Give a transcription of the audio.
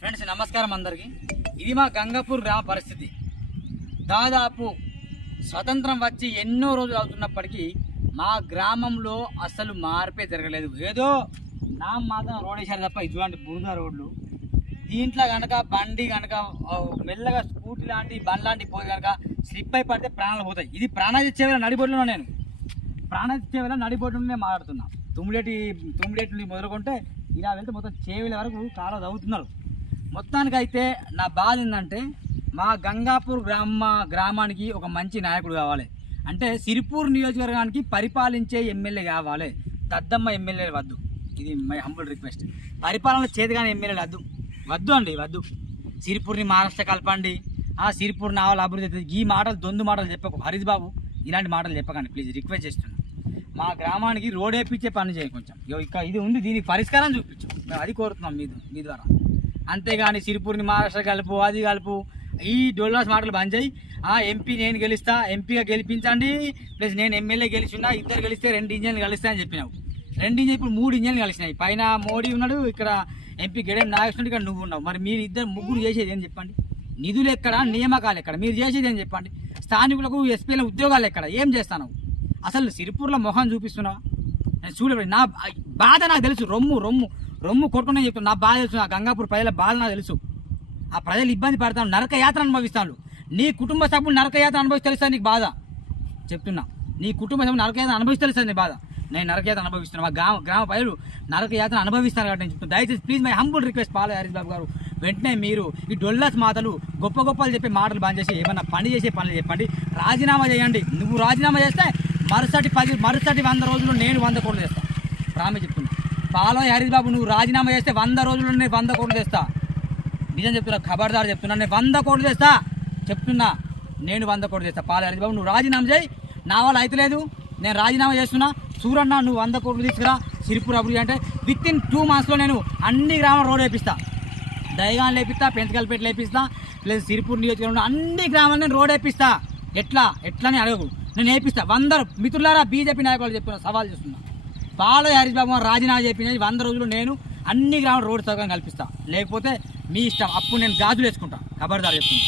Friends నమస్కారం అందరికీ. ఇది మా గంగాపూర్ గ్రామ పరిస్థితి. దాదాపు స్వతంత్రం వచ్చి ఎన్నో రోజులు అవుతున్నప్పటికీ మా గ్రామంలో అసలు మార్పే జరగలేదు. ఏదో నా మాత్రం రోడ్ వేశారు తప్ప ఇటువంటి బురద రోడ్లు. దీంట్లో కనుక బండి కనుక మెల్లగా స్కూటీ లాంటి బండి లాంటి పోయి కనుక స్లిప్ అయి పడితే ప్రాణాలు పోతాయి. ఇది ప్రాణాలు ఇచ్చే వేళ నడిబొడ్లో నేను. ప్రాణాలు ఇచ్చే వేళ నడిబొడ్డునే మాట్లాడుతున్నా. తుమ్మిడేటి తుమ్మిడేటి నుండి మొదలుకుంటే ఇలా వెళ్తే మొత్తం చేవేల వరకు చాలా తవ్వుతున్నారు. మొత్తానికైతే నా బాధ ఏంటంటే మా గంగాపూర్ గ్రామ గ్రామానికి ఒక మంచి నాయకుడు కావాలి. అంటే సిరిపూర్ నియోజకవర్గానికి పరిపాలించే ఎమ్మెల్యే కావాలి. దద్దమ్మ ఎమ్మెల్యే వద్దు. ఇది మై హంబుల్ రిక్వెస్ట్ పరిపాలన చేతిగానే ఎమ్మెల్యేలు వద్దు. వద్దు అండి వద్దు. సిరిపూర్ని మహారాష్ట్ర కలపండి. ఆ సిరిపూర్ నావల్ అభివృద్ధి అవుతుంది. ఈ మాటలు దొందు మాటలు చెప్పకు. హరీష్ బాబు ఇలాంటి మాటలు చెప్పకండి ప్లీజ్ రిక్వెస్ట్ చేస్తున్నాను మా గ్రామానికి రోడ్ వేయించే పని చేయి కొంచెం. ఇక ఇది ఉంది దీనికి పరిష్కారం చూపించు. మేము అది కోరుతున్నాం మీ మీ ద్వారా. అంతేగాని సిరిపూర్ని మహారాష్ట్ర కలుపు అది కలుపు. ఈ డోల్లాస్ మాటలు బంద్ చేయి. ఆ ఎంపీ నేను గెలుస్తా ఎంపీగా గెలిపించండి. ప్లస్ నేను ఎమ్మెల్యే గెలిచినా ఇద్దరు గెలిస్తే రెండు ఇంజన్లు కలుస్తా అని చెప్పినావు. రెండు ఇంజన్ ఇప్పుడు మూడు ఇంజన్లు కలిసినాయి. పైన మోడీ ఉన్నాడు ఇక్కడ ఎంపీ గెడెం నాగేశ్వరుడు ఇక్కడ నువ్వు ఉన్నావు. మరి మీరు ఇద్దరు ముగ్గురు చేసేది ఏం చెప్పండి? నిధులు ఎక్కడ నియామకాలు ఎక్కడ? మీరు చేసేది ఏం చెప్పండి? స్థానికులకు ఎస్పీల ఉద్యోగాలు ఎక్కడ? ఏం చేస్తాను అసలు సిరిపూర్లో మొహం చూపిస్తున్నావా? నేను చూడబడి నా బాధ నాకు తెలుసు. రొమ్ము రొమ్ము. రొమ్ము కొట్టుకునే చెప్తున్నా నా బాధ తెలుసు నా గంగాపూర్ ప్రజల బాధ నాకు తెలుసు. ఆ ప్రజలు ఇబ్బంది పడతాను నరక యాత్ర అనుభవిస్తాను. నీ కుటుంబ సభ్యులు నరక యాత్ర అనుభవిస్తే తెలుసా నీకు బాధ? చెప్తున్నా. నీ కుటుంబ సభ్యులు నరక యాత్ర అనుభవిస్తే తెలుసా నీ బాధ? నేను నరక యాత్ర అనుభవిస్తున్నాను మా గ్రామ గ్రామ ప్రజలు నరక యాత్ర అనుభవిస్తాను కాబట్టి నేను చెప్తున్నాను దయచేసి ప్లీజ్ మై హంబుల్ రిక్వెస్ట్ పాల హరీష్ బాబు గారు వెంటనే మీరు ఈ డొల్లాస్ మాటలు గొప్ప గొప్పలు చెప్పే మాటలు బంద్ చేసి ఏమన్నా పని చేసే పనులు చెప్పండి. రాజీనామా చేయండి. నువ్వు రాజీనామా చేస్తే మరుసటి పది మరుసటి వంద రోజులు నేను వంద కోట్లు చేస్తాను రామే చెప్తున్నా. పాలో హరీష్ బాబు నువ్వు రాజీనామా చేస్తే వంద రోజుల్లో నేను వంద కోట్లు చేస్తా నిజం చెప్తున్నా ఖబర్దారు చెప్తున్నా నేను వంద కోట్లు చేస్తా చెప్తున్నా నేను వంద కోట్లు చేస్తా పాల హరీష్ బాబు నువ్వు రాజీనామా చేయి. నా వల్ల అయితే లేదు నేను రాజీనామా చేస్తున్నా. సూరన్న నువ్వు వంద కోట్లు తీసుకురా సిరిపూర్ అభివృద్ధి అంటే విత్ ఇన్ టూ మంత్స్లో నేను అన్ని గ్రామాల రోడ్ వేపిస్తా. దయగాన్ లేపిస్తా పెంచకల్పేట లేపిస్తా ప్లస్ సిరిపూర్ నియోజకవర్గంలో అన్ని గ్రామాలను నేను రోడ్ వేపిస్తా. ఎట్లా? ఎట్లా అని అడగకు. నేను వేపిస్తా. వందరు మిత్రులారా బీజేపీ నాయకులు చెప్తున్నా సవాల్ చేస్తున్నా. పాలో హరీష్ బాబు రాజీనామా చెప్పిన వంద రోజులు నేను అన్ని గ్రామాల రోడ్డు సౌకర్యం కల్పిస్తాను లేకపోతే మీ ఇష్టం. అప్పుడు నేను గాజులు వేసుకుంటాను ఖబర్దార్ చెప్తున్నాను